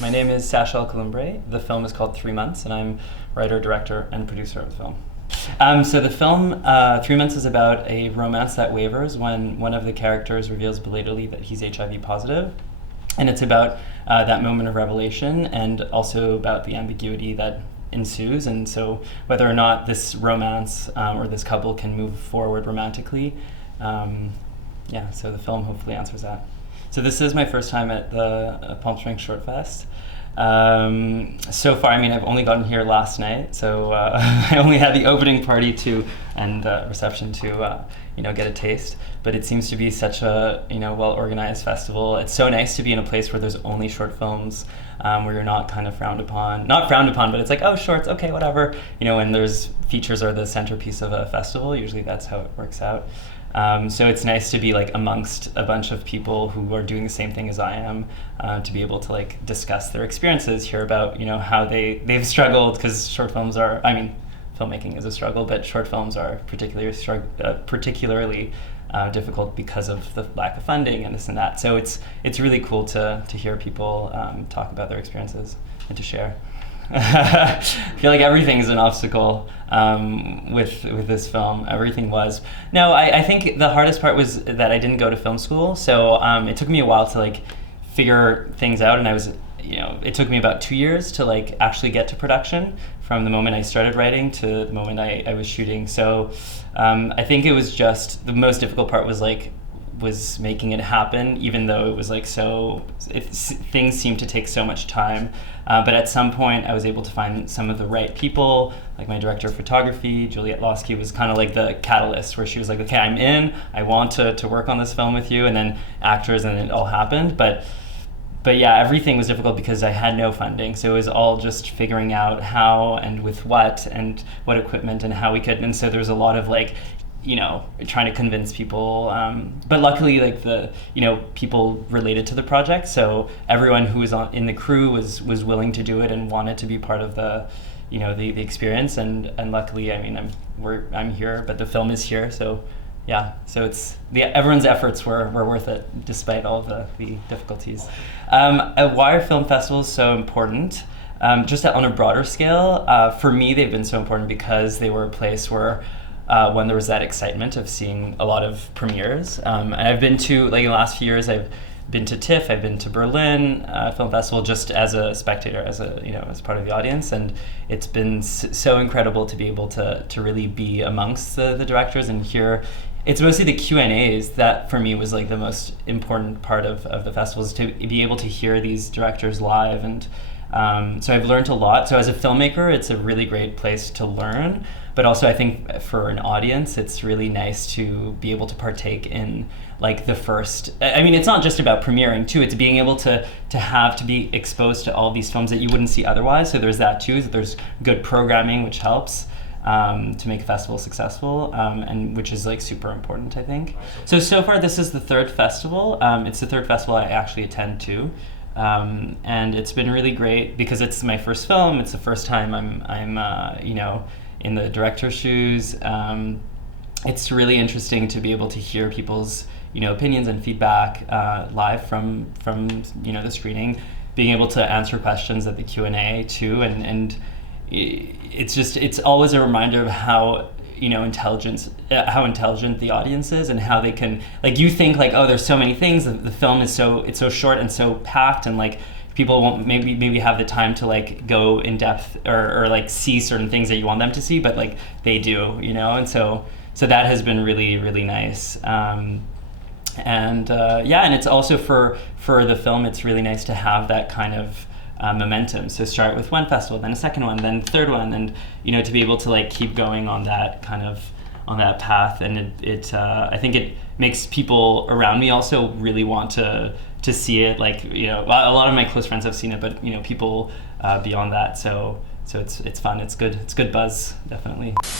My name is Sasha Alcoloumbre. The film is called 3 Months, and I'm writer, director, and producer of the film. So the film, 3 Months, is about a romance that wavers when one of the characters reveals belatedly that he's HIV positive. And it's about that moment of revelation and also about the ambiguity that ensues. And so whether or not this romance or this couple can move forward romantically. So the film hopefully answers that. So this is my first time at the Palm Springs Short Fest. So far, I've only gotten here last night, so I only had the opening party and reception to get a taste. But it seems to be such a well-organized festival. It's so nice to be in a place where there's only short films, where you're not kind of frowned upon. Not frowned upon, but it's like, oh, shorts, okay, whatever. When there's features are the centerpiece of a festival, usually that's how it works out. So it's nice to be amongst a bunch of people who are doing the same thing as I am, to be able to discuss their experiences, hear about how they've struggled, because short films are, filmmaking is a struggle, but short films are particularly difficult because of the lack of funding and this and that. So it's really cool to hear people talk about their experiences and to share. I feel like everything is an obstacle with this film. Everything was. No, I think the hardest part was that I didn't go to film school, so it took me a while to figure things out, and it took me about 2 years to actually get to production, from the moment I started writing to the moment I was shooting. So I think it was just the most difficult part was making it happen, even though it was things seemed to take so much time. But at some point I was able to find some of the right people, like my director of photography, Juliette Losky, was kind of the catalyst, where she was like, okay, I'm in, I want to work on this film with you, and then actors, and it all happened. But yeah, everything was difficult because I had no funding, so it was all just figuring out how and with what and what equipment and how we could. And so there was a lot of trying to convince people, but luckily the people related to the project, so everyone who was in the crew was willing to do it and wanted to be part of the the experience, and luckily I'm here, but the film is here, so yeah, so everyone's efforts were worth it despite all the difficulties. Why are film festivals so important? Just on a broader scale, for me they've been so important because they were a place where when there was that excitement of seeing a lot of premieres. And I've been to, in the last few years, I've been to TIFF, I've been to Berlin Film Festival just as a spectator, as part of the audience, and it's been so incredible to be able to really be amongst the directors and hear. It's mostly the Q&As that for me was the most important part of the festival, is to be able to hear these directors live, and so I've learned a lot. So as a filmmaker, it's a really great place to learn, but also I think for an audience, it's really nice to be able to partake in the first. It's not just about premiering too. It's being able to be exposed to all these films that you wouldn't see otherwise. So there's that too. There's good programming, which helps to make a festival successful, and which is super important, I think. So far this is the third festival. It's the third festival I actually attend to. And it's been really great because it's my first film. It's the first time I'm in the director's shoes. It's really interesting to be able to hear people's opinions and feedback live from the screening, being able to answer questions at the Q&A too, and it's always a reminder of how intelligent the audience is, and how they can, you think oh, there's so many things, the film is it's so short and so packed, and people won't maybe have the time to go in depth or see certain things that you want them to see, but they do, and so that has been really, really nice. And it's also for the film, it's really nice to have that kind of momentum. So start with one festival, then a second one, then third one, and to be able to keep going on that path. And it I think it makes people around me also really want to see it. A lot of my close friends have seen it, but people beyond that. So it's fun. It's good. It's good buzz, definitely.